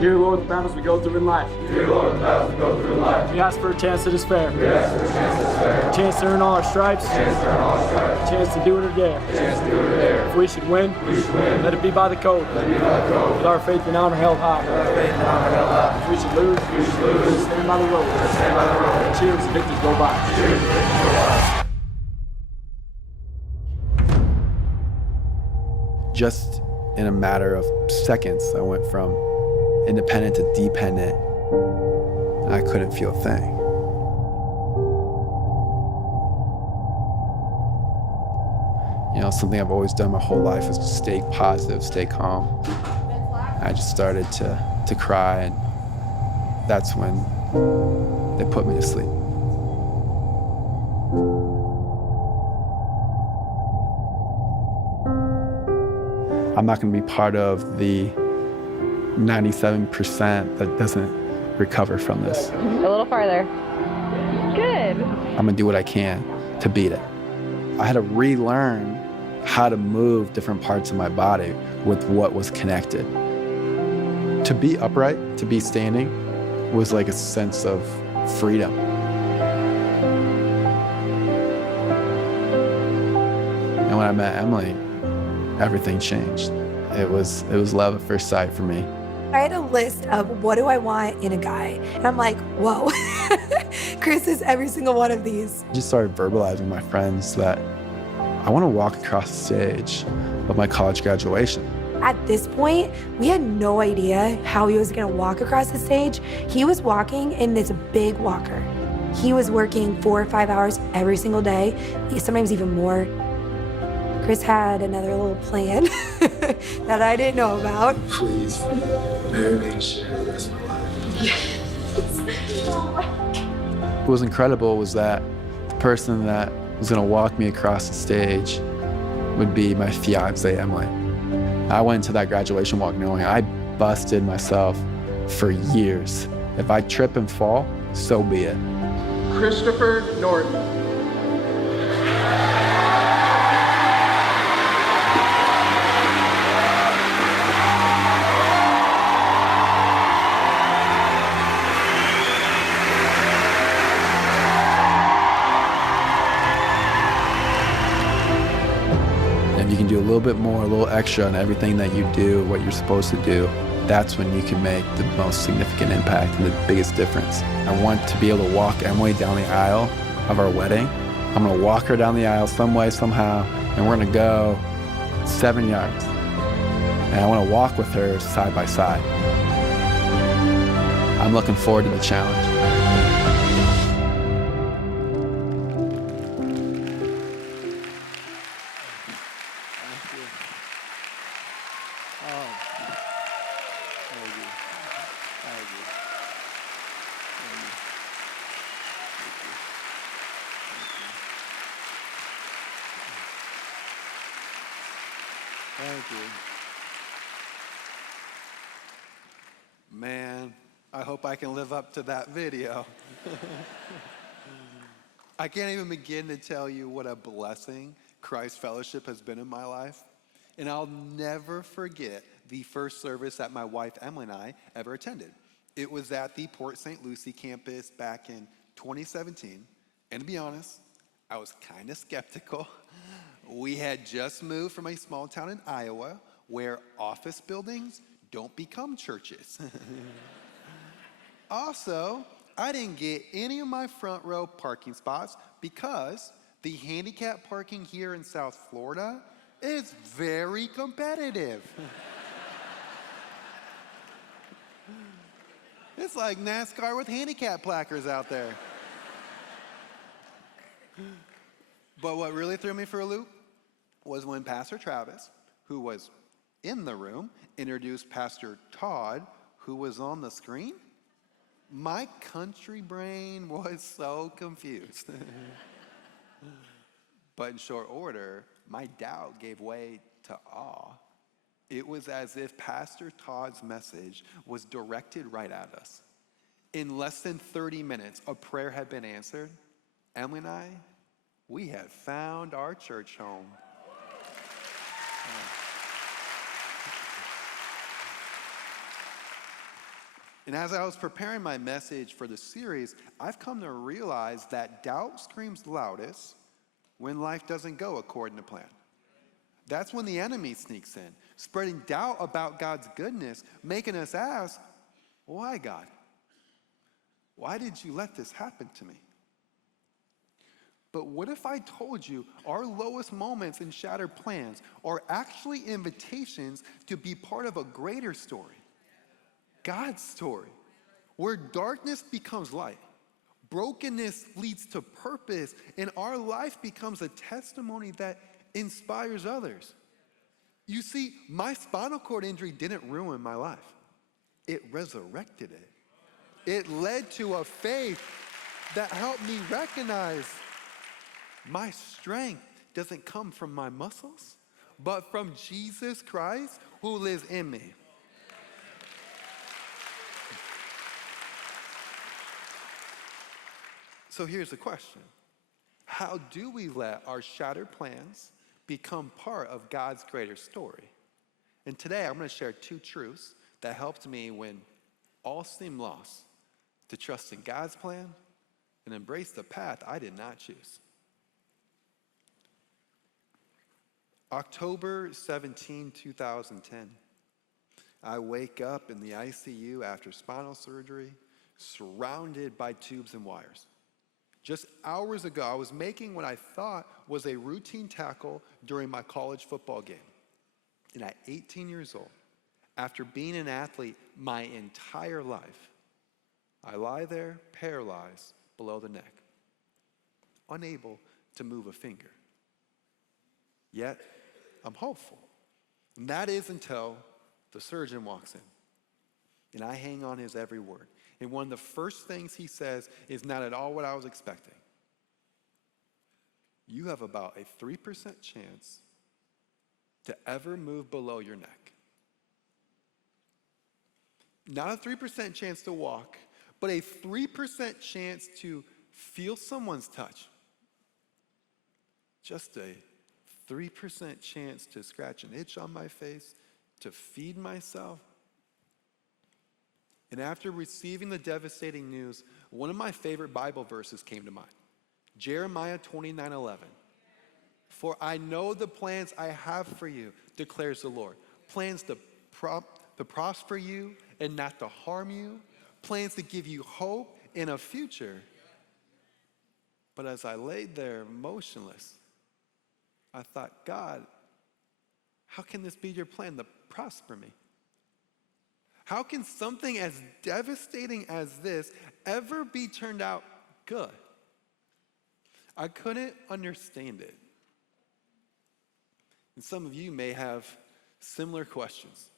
Dear Lord, the battles we go through in life. Dear Lord, the battles we go through in life. We ask for a chance to despair. We ask for a chance to despair. A chance to earn all our stripes. A chance to earn all our stripes. A chance to do it or dare. A chance to do it or dare. If we should win, let it be by the code. Let it be by the code. With our faith and honor held high. With our faith and honor held high. If we should lose, stand by the road. Stand by the road. Cheers as victors go by. Cheers as victors go by. Just in a matter of seconds, I went from independent to dependent. I couldn't feel a thing. You know, something I've always done my whole life is to stay positive, stay calm. I just started to cry, and that's when they put me to sleep. I'm not going to be part of the 97% that doesn't recover from this. A little farther. Good. I'm going to do what I can to beat it. I had to relearn how to move different parts of my body with what was connected. To be upright, to be standing, was like a sense of freedom. And when I met Emily, everything changed. It was love at first sight for me. I had a list of what do I want in a guy, and I'm like, whoa, Chris is every single one of these. I just started verbalizing to my friends that I want to walk across the stage of my college graduation. At this point, we had no idea how he was gonna walk across the stage. He was walking in this big walker. He was working 4 or 5 hours every single day, sometimes even more. Chris had another little plan that I didn't know about. Please, marry me and share the rest of my life. What was incredible was that the person that was gonna walk me across the stage would be my fiance, Emily. I went into that graduation walk knowing I busted myself for years. If I trip and fall, so be it. Christopher Norton. And you can do a little bit more, a little extra on everything that you do, what you're supposed to do. That's when you can make the most significant impact and the biggest difference. I want to be able to walk Emily down the aisle of our wedding. I'm gonna walk her down the aisle some way, somehow, and we're gonna go 7 yards. And I wanna walk with her side by side. I'm looking forward to the challenge. Thank you. Man, I hope I can live up to that video. I can't even begin to tell you what a blessing Christ Fellowship has been in my life. And I'll never forget the first service that my wife Emily and I ever attended. It was at the Port St. Lucie campus back in 2017. And to be honest, I was kind of skeptical. We had just moved from a small town in Iowa where office buildings don't become churches. Also, I didn't get any of my front row parking spots because the handicap parking here in South Florida is very competitive. It's like NASCAR with handicap placards out there. But what really threw me for a loop was when Pastor Travis, who was in the room, introduced Pastor Todd, who was on the screen. My country brain was so confused. But in short order, my doubt gave way to awe. It was as if Pastor Todd's message was directed right at us. In less than 30 minutes, a prayer had been answered. Emily and I, we had found our church home. And as I was preparing my message for the series, I've come to realize that doubt screams loudest when life doesn't go according to plan. That's when the enemy sneaks in, spreading doubt about God's goodness, making us ask, why, God? Why did you let this happen to me? But what if I told you our lowest moments and shattered plans are actually invitations to be part of a greater story? God's story, where darkness becomes light, brokenness leads to purpose, and our life becomes a testimony that inspires others. You see, my spinal cord injury didn't ruin my life. It resurrected it. It led to a faith that helped me recognize my strength doesn't come from my muscles, but from Jesus Christ who lives in me. So here's the question. How do we let our shattered plans become part of God's greater story? And today I'm going to share two truths that helped me when all seemed lost, to trust in God's plan and embrace the path I did not choose. October 17, 2010. I wake up in the ICU after spinal surgery, surrounded by tubes and wires. Just hours ago, I was making what I thought was a routine tackle during my college football game. And at 18 years old, after being an athlete my entire life, I lie there paralyzed below the neck, unable to move a finger. Yet, I'm hopeful. And that is until the surgeon walks in. And I hang on his every word. And one of the first things he says is not at all what I was expecting. You have about a 3% chance to ever move below your neck. Not a 3% chance to walk, but a 3% chance to feel someone's touch. Just a 3% chance to scratch an itch on my face, to feed myself. And after receiving the devastating news, one of my favorite Bible verses came to mind. Jeremiah 29:11. For I know the plans I have for you, declares the Lord. Plans to prosper you and not to harm you. Plans to give you hope and a future. But as I laid there motionless, I thought, God, how can this be your plan to prosper me? How can something as devastating as this ever be turned out good? I couldn't understand it. And some of you may have similar questions.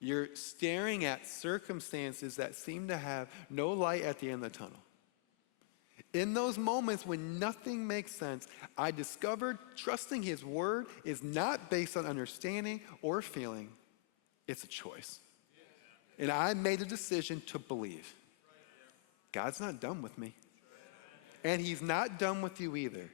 You're staring at circumstances that seem to have no light at the end of the tunnel. In those moments when nothing makes sense, I discovered trusting His word is not based on understanding or feeling. It's a choice. And I made a decision to believe. God's not done with me. And He's not done with you either.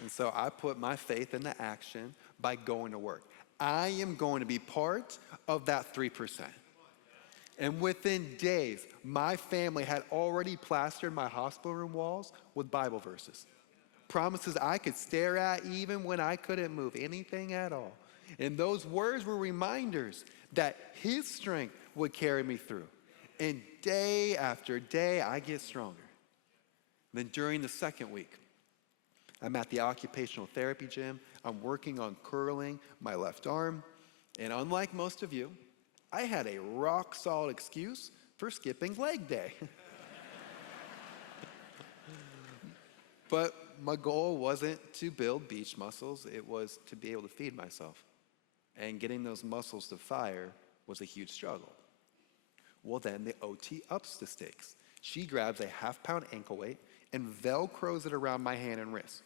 And so I put my faith into action by going to work. I am going to be part of that 3%. And within days, my family had already plastered my hospital room walls with Bible verses. Promises I could stare at even when I couldn't move anything at all. And those words were reminders that His strength would carry me through. And day after day, I get stronger. Then during the second week, I'm at the occupational therapy gym. I'm working on curling my left arm. And unlike most of you, I had a rock solid excuse for skipping leg day. But my goal wasn't to build beach muscles. It was to be able to feed myself. And getting those muscles to fire was a huge struggle. Well, then the OT ups the stakes. She grabs a half-pound ankle weight and Velcros it around my hand and wrist.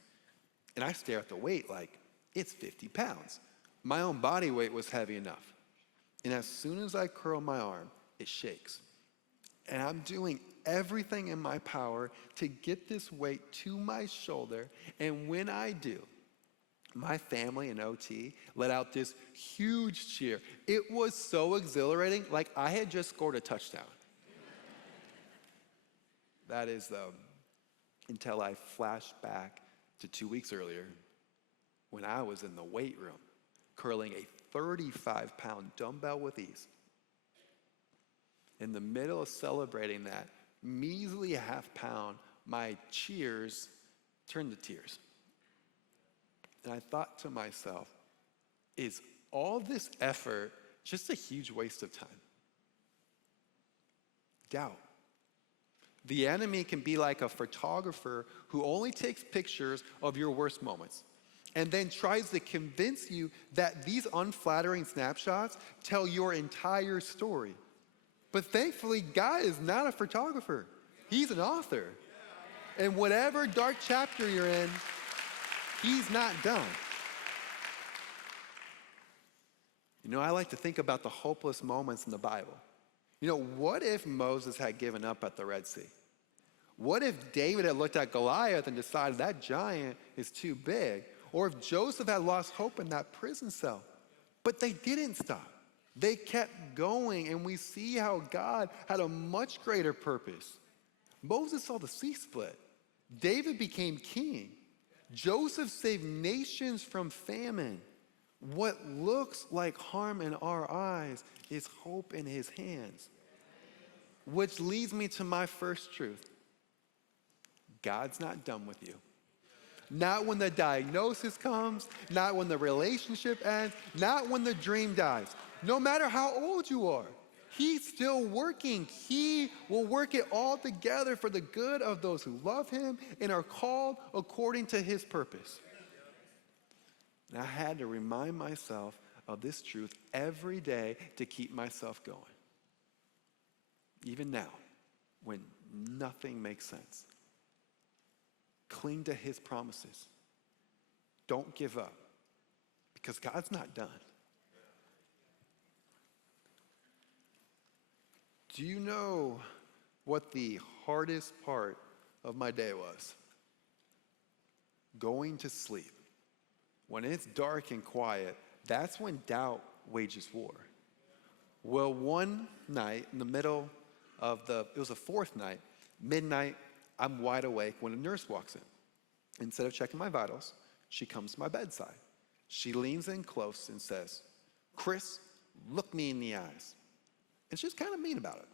And I stare at the weight like, it's 50 pounds. My own body weight was heavy enough. And as soon as I curl my arm, it shakes. And I'm doing everything in my power to get this weight to my shoulder. And when I do, My family in OT let out this huge cheer. It was so exhilarating, like I had just scored a touchdown. That is, until I flashed back to 2 weeks earlier when I was in the weight room curling a 35-pound dumbbell with ease. In the middle of celebrating that measly half pound, my cheers turned to tears. And I thought to myself, is all this effort just a huge waste of time? Doubt. The enemy can be like a photographer who only takes pictures of your worst moments and then tries to convince you that these unflattering snapshots tell your entire story. But thankfully, God is not a photographer. He's an author. And whatever dark chapter you're in, he's not done. You know, I like to think about the hopeless moments in the Bible. You know, what if Moses had given up at the Red Sea? What if David had looked at Goliath and decided that giant is too big? Or if Joseph had lost hope in that prison cell? But they didn't stop. They kept going, and we see how God had a much greater purpose. Moses saw the sea split. David became king. Joseph saved nations from famine. What looks like harm in our eyes is hope in his hands. Which leads me to my first truth. God's not done with you. Not when the diagnosis comes, not when the relationship ends, not when the dream dies. No matter how old you are, he's still working. He will work it all together for the good of those who love him and are called according to his purpose. And I had to remind myself of this truth every day to keep myself going. Even now, when nothing makes sense. Cling to his promises. Don't give up, because God's not done. Do you know what the hardest part of my day was? Going to sleep. When it's dark and quiet, that's when doubt wages war. Well, one night in the middle of it was the fourth night, midnight, I'm wide awake when a nurse walks in. Instead of checking my vitals, she comes to my bedside. She leans in close and says, "Chris, look me in the eyes." And she's kind of mean about it.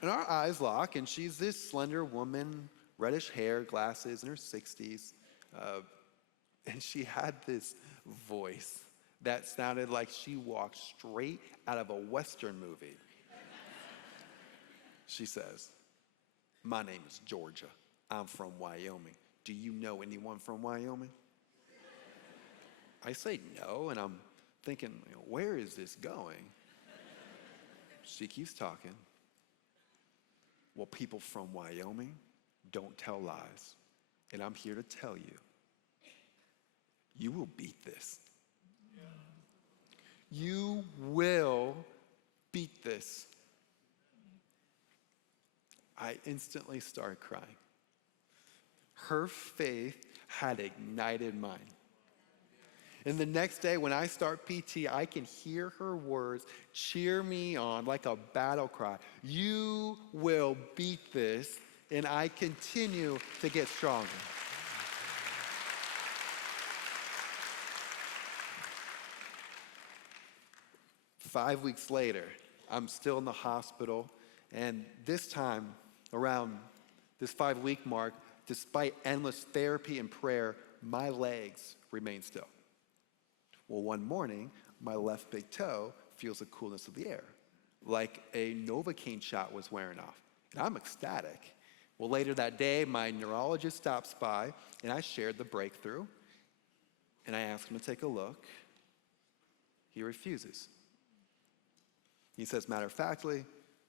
And our eyes lock, and she's this slender woman, reddish hair, glasses, in her 60s. And she had this voice that sounded like she walked straight out of a Western movie. She says, "My name is Georgia. I'm from Wyoming. Do you know anyone from Wyoming?" I say no, and I'm thinking, where is this going? She keeps talking. "Well, people from Wyoming don't tell lies, and I'm here to tell you, you will beat this. You will beat this." I instantly started crying. Her faith had ignited mine. And the next day when I start PT, I can hear her words cheer me on like a battle cry. "You will beat this," and I continue to get stronger. Five weeks later, I'm still in the hospital, and this time, around this 5-week mark, despite endless therapy and prayer, my legs remain still. Well, one morning, my left big toe feels the coolness of the air, like a Novocaine shot was wearing off. And I'm ecstatic. Well, later that day, my neurologist stops by, and I shared the breakthrough, and I asked him to take a look. He refuses. He says, matter of factly,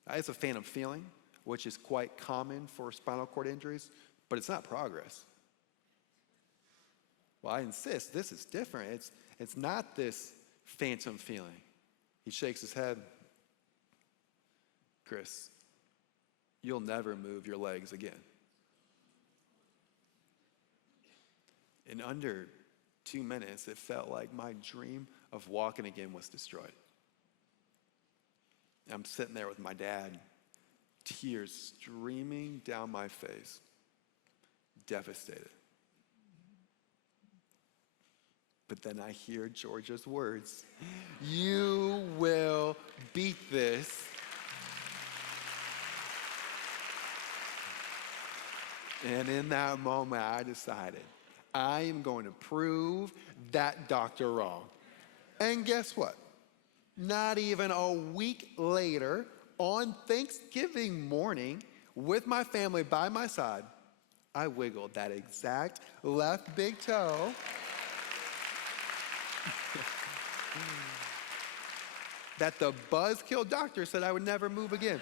it's a phantom feeling, which is quite common for spinal cord injuries, but it's not progress. Well, I insist, this is different. It's not this phantom feeling. He shakes his head. "Chris, you'll never move your legs again." In under 2 minutes, it felt like my dream of walking again was destroyed. I'm sitting there with my dad, tears streaming down my face, devastated. But then I hear Georgia's words, "You will beat this." And in that moment, I decided I am going to prove that doctor wrong. And guess what? Not even a week later, on Thanksgiving morning, with my family by my side, I wiggled that exact left big toe that the buzzkill doctor said I would never move again.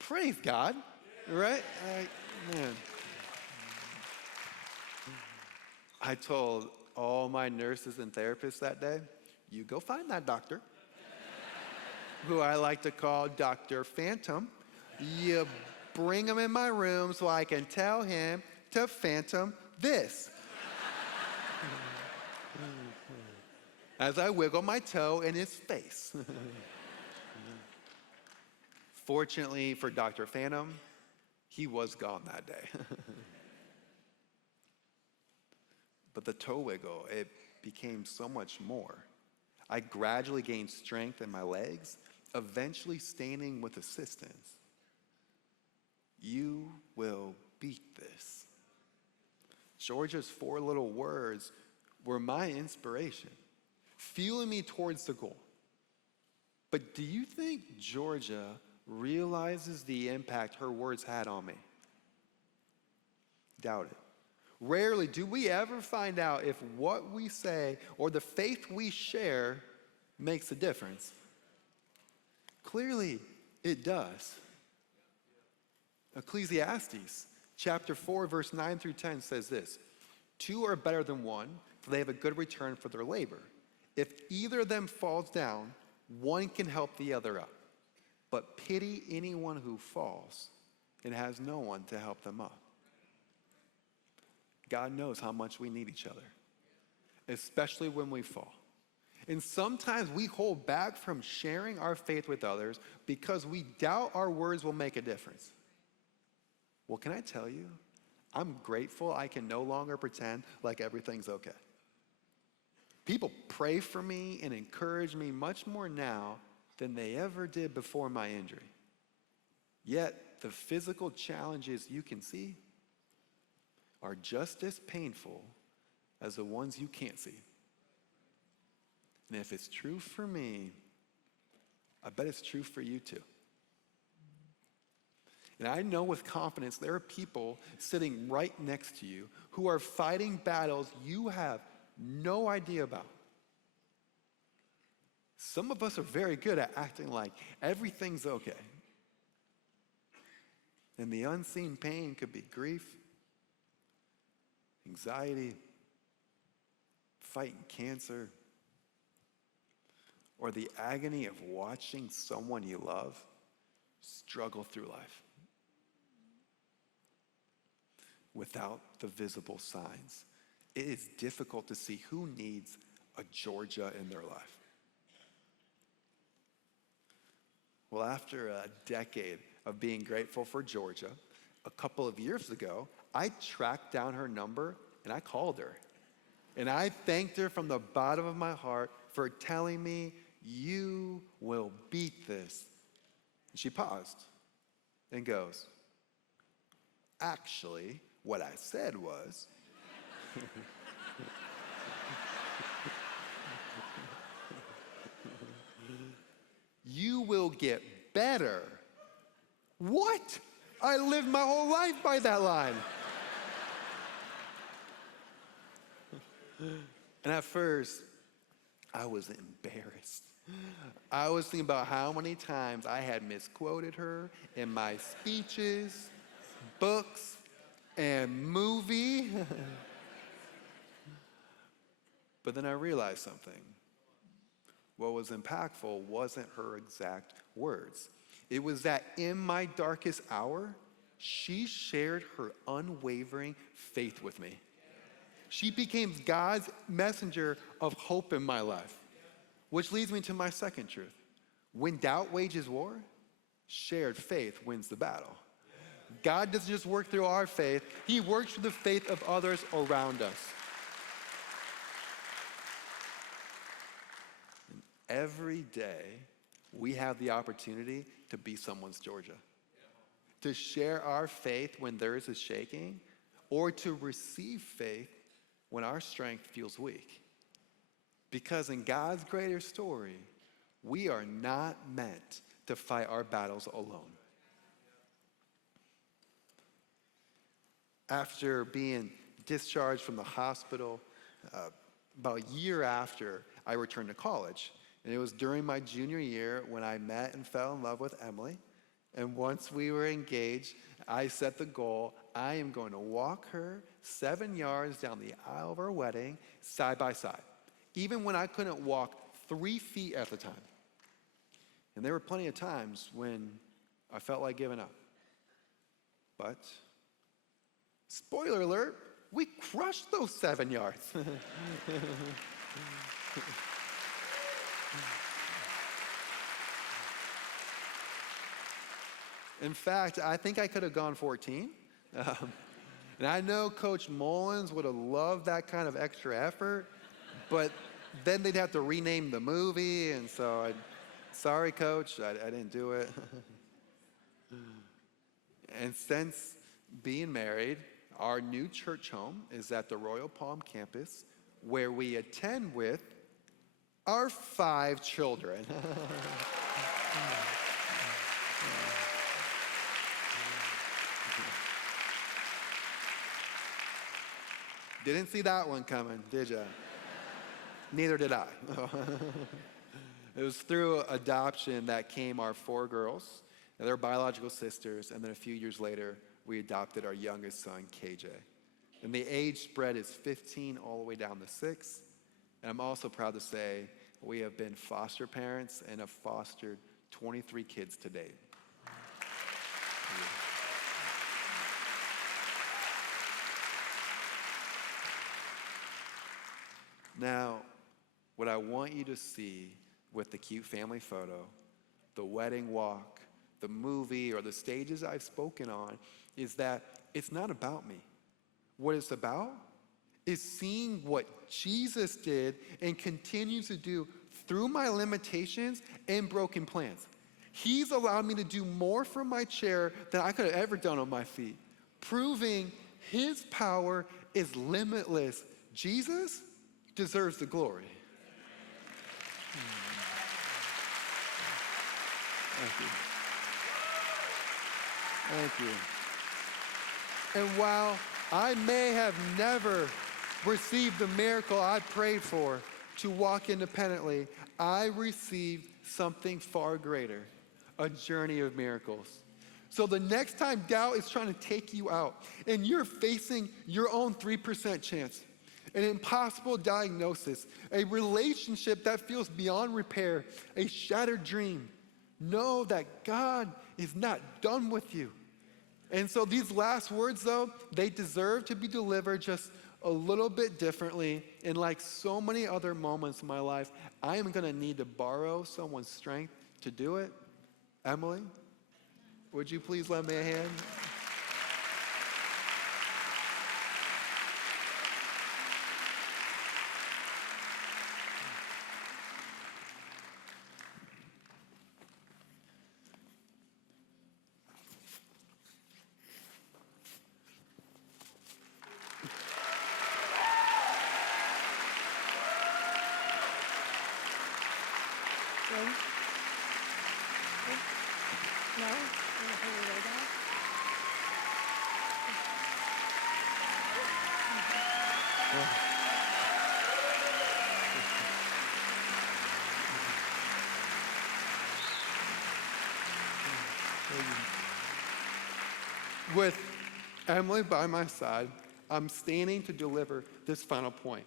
Praise God, right? Man. I told all my nurses and therapists that day, you go find that doctor, who I like to call Dr. Phantom. You bring him in my room so I can tell him to phantom this. As I wiggle my toe in his face. Fortunately for Dr. Phantom, he was gone that day. But the toe wiggle, it became so much more. I gradually gained strength in my legs, eventually standing with assistance. You will beat this. Georgia's 4 little words were my inspiration, fueling me towards the goal. But do you think Georgia realizes the impact her words had on me? Doubt it. Rarely do we ever find out if what we say or the faith we share makes a difference. Clearly, it does. Ecclesiastes chapter 4, verse 9 through 10 says this, 2 are better than 1, for they have a good return for their labor. If either of them falls down, one can help the other up. But pity anyone who falls and has no one to help them up. God knows how much we need each other, especially when we fall. And sometimes we hold back from sharing our faith with others because we doubt our words will make a difference. Well, can I tell you, I'm grateful I can no longer pretend like everything's okay. People pray for me and encourage me much more now than they ever did before my injury. Yet, the physical challenges you can see are just as painful as the ones you can't see. And if it's true for me, I bet it's true for you too. And I know with confidence there are people sitting right next to you who are fighting battles you have no idea about. Some of us are very good at acting like everything's okay. And the unseen pain could be grief, anxiety, fighting cancer, or the agony of watching someone you love struggle through life without the visible signs. It is difficult to see who needs a Georgia in their life. Well, after a decade of being grateful for Georgia, a couple of years ago, I tracked down her number and I called her. And I thanked her from the bottom of my heart for telling me, you will beat this. And she paused and goes, actually, what I said was, you will get better. What? I lived my whole life by that line. And at first, I was embarrassed. I was thinking about how many times I had misquoted her in my speeches, books, and movie. But then I realized something. What was impactful wasn't her exact words. It was that in my darkest hour, she shared her unwavering faith with me. She became God's messenger of hope in my life, which leads me to my second truth. When doubt wages war, shared faith wins the battle. God doesn't just work through our faith, he works through the faith of others around us. And every day, we have the opportunity to be someone's Georgia. To share our faith when theirs is shaking, or to receive faith when our strength feels weak. Because in God's greater story, we are not meant to fight our battles alone. After being discharged from the hospital, about a year after, I returned to college. And it was during my junior year when I met and fell in love with Emily. And once we were engaged, I set the goal, I am going to walk her 7 yards down the aisle of our wedding, side by side, even when I couldn't walk 3 feet at the time. And there were plenty of times when I felt like giving up. But, spoiler alert, we crushed those 7 yards. In fact, I think I could have gone 14. And I know Coach Mullins would have loved that kind of extra effort, but then they'd have to rename the movie, and so sorry, Coach, I didn't do it. And since being married, our new church home is at the Royal Palm campus, where we attend with our 5 children. Didn't see that one coming, did ya? Neither did I. It was through adoption that came our 4 girls, and their biological sisters, and then a few years later, we adopted our youngest son, KJ. And the age spread is 15 all the way down to 6. And I'm also proud to say we have been foster parents and have fostered 23 kids to date. Now, what I want you to see with the cute family photo, the wedding walk, the movie, or the stages I've spoken on, is that it's not about me. What it's about is seeing what Jesus did and continues to do through my limitations and broken plans. He's allowed me to do more from my chair than I could have ever done on my feet, proving his power is limitless. Jesus deserves the glory. Thank you. Thank you. And while I may have never received the miracle I prayed for to walk independently, I received something far greater, a journey of miracles. So the next time doubt is trying to take you out and you're facing your own 3% chance, an impossible diagnosis, a relationship that feels beyond repair, a shattered dream, know that God is not done with you. And so these last words, though, they deserve to be delivered just a little bit differently. And like so many other moments in my life, I am going to need to borrow someone's strength to do it. Emily, would you please lend me a hand? With Emily by my side, I'm standing to deliver this final point.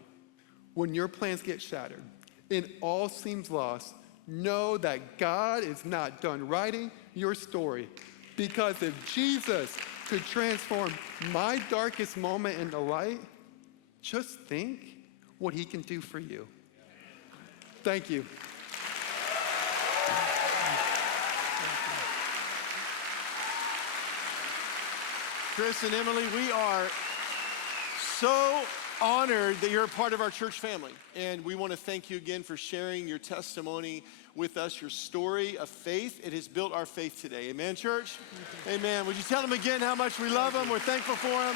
When your plans get shattered and all seems lost, know that God is not done writing your story. Because if Jesus could transform my darkest moment into light, just think what he can do for you. Thank you. Chris and Emily, we are so honored that you're a part of our church family. And we want to thank you again for sharing your testimony with us, your story of faith. It has built our faith today. Amen, church? Amen. Would you tell them again how much we love them? We're thankful for them.